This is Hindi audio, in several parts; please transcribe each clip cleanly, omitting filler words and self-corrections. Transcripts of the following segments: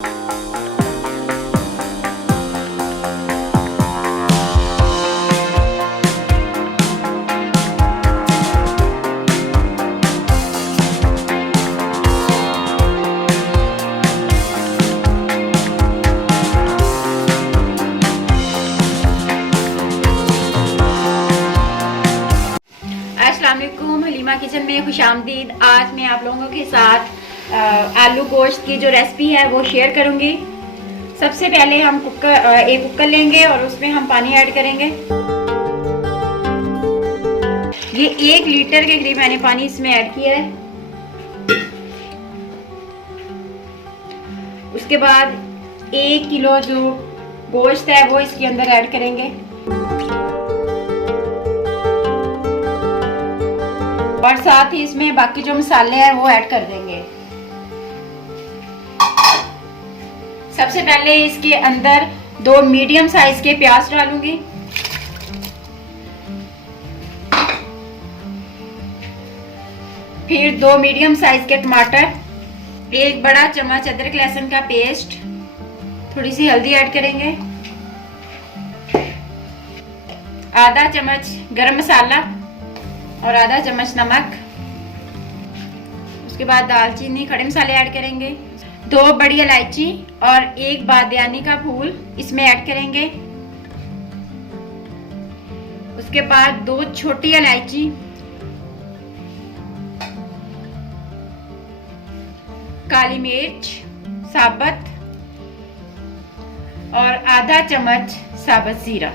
अस्सलामुअलैकुम, हलीमा किचन में खुशामदीद। आज मैं आप लोगों के साथ आलू गोश्त की जो रेसिपी है वो शेयर करूंगी। सबसे पहले हम एक कुकर लेंगे और उसमें हम पानी ऐड करेंगे। ये 1 लीटर के करीब मैंने पानी इसमें ऐड किया है। उसके बाद 1 किलो जो गोश्त है वो इसके अंदर ऐड करेंगे और साथ ही इसमें बाकी जो मसाले हैं वो ऐड कर देंगे। सबसे पहले इसके अंदर 2 मीडियम साइज के प्याज डालूंगी। फिर 2 मीडियम साइज के टमाटर, 1 बड़ा चम्मच अदरक लहसुन का पेस्ट, थोड़ी सी हल्दी ऐड करेंगे, आधा चम्मच गरम मसाला और आधा चम्मच नमक। उसके बाद दालचीनी, खड़े मसाले ऐड करेंगे, 2 बड़ी इलायची और 1 बादियानी का फूल इसमें ऐड करेंगे। उसके बाद 2 छोटी इलायची, काली मिर्च साबुत और आधा चम्मच साबुत जीरा।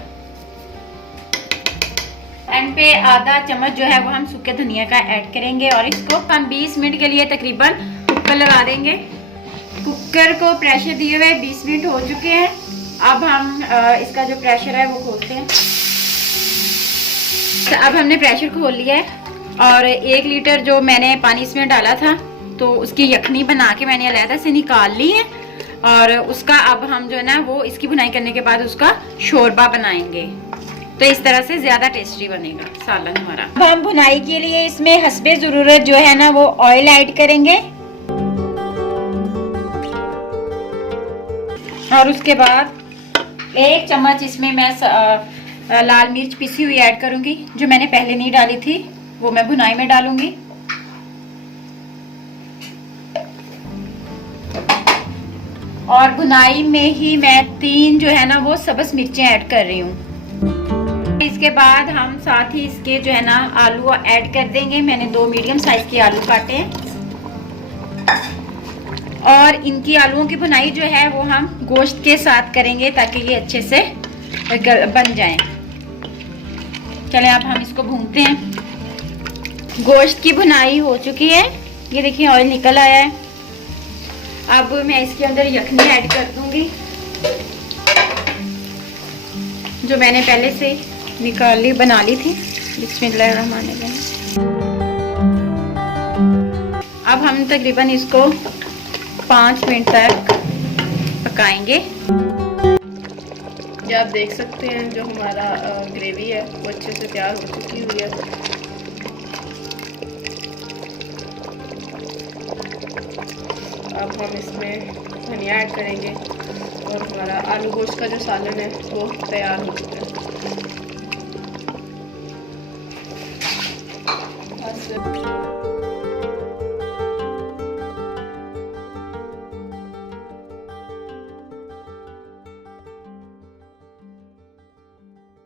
एंड पे आधा चम्मच जो है वो हम सूखे धनिया का ऐड करेंगे और इसको हम 20 मिनट के लिए तकरीबन कुकर लगा देंगे। कुकर को प्रेशर दिए हुए 20 मिनट हो चुके हैं। अब हम इसका जो प्रेशर है वो खोलते हैं। तो अब हमने प्रेशर खोल लिया है और 1 लीटर जो मैंने पानी इसमें डाला था तो उसकी यखनी बना के मैंने अलहदा से निकाल ली है और उसका अब हम जो है ना वो इसकी भुनाई करने के बाद उसका शोरबा बनाएंगे। तो इस तरह से ज्यादा टेस्टी बनेगा सालन हमारा। अब हम भुनाई के लिए इसमें हस्बे जरूरत जो है ना वो ऑयल ऐड करेंगे और उसके बाद 1 चम्मच इसमें मैं लाल मिर्च पिसी हुई ऐड करूंगी। जो मैंने पहले नहीं डाली थी वो मैं भुनाई में डालूंगी। और भुनाई में ही मैं 3 जो है ना वो सब्ज मिर्चें ऐड कर रही हूँ। इसके बाद हम साथ ही इसके जो है ना आलू ऐड कर देंगे। मैंने 2 मीडियम साइज के आलू काटे हैं और इनकी आलूओं की भुनाई जो है वो हम गोश्त के साथ करेंगे ताकि ये अच्छे से बन जाएं। चलें अब हम इसको भूनते हैं। गोश्त की भुनाई हो चुकी है, ये देखिए ऑयल निकल आया है। अब मैं इसके अंदर यखनी ऐड कर दूंगी जो मैंने पहले से निकाली बना ली थी। बिस्मिल्लाहिर्रहमानिर्रहीम। अब हम तकरीबन इसको 5 मिनट तक पकाएंगे। ये आप देख सकते हैं जो हमारा ग्रेवी है वो अच्छे से तैयार हो चुकी हुई है। अब हम इसमें धनिया ऐड करेंगे और हमारा आलू गोश्त का जो सालन है वो तैयार हो चुका है।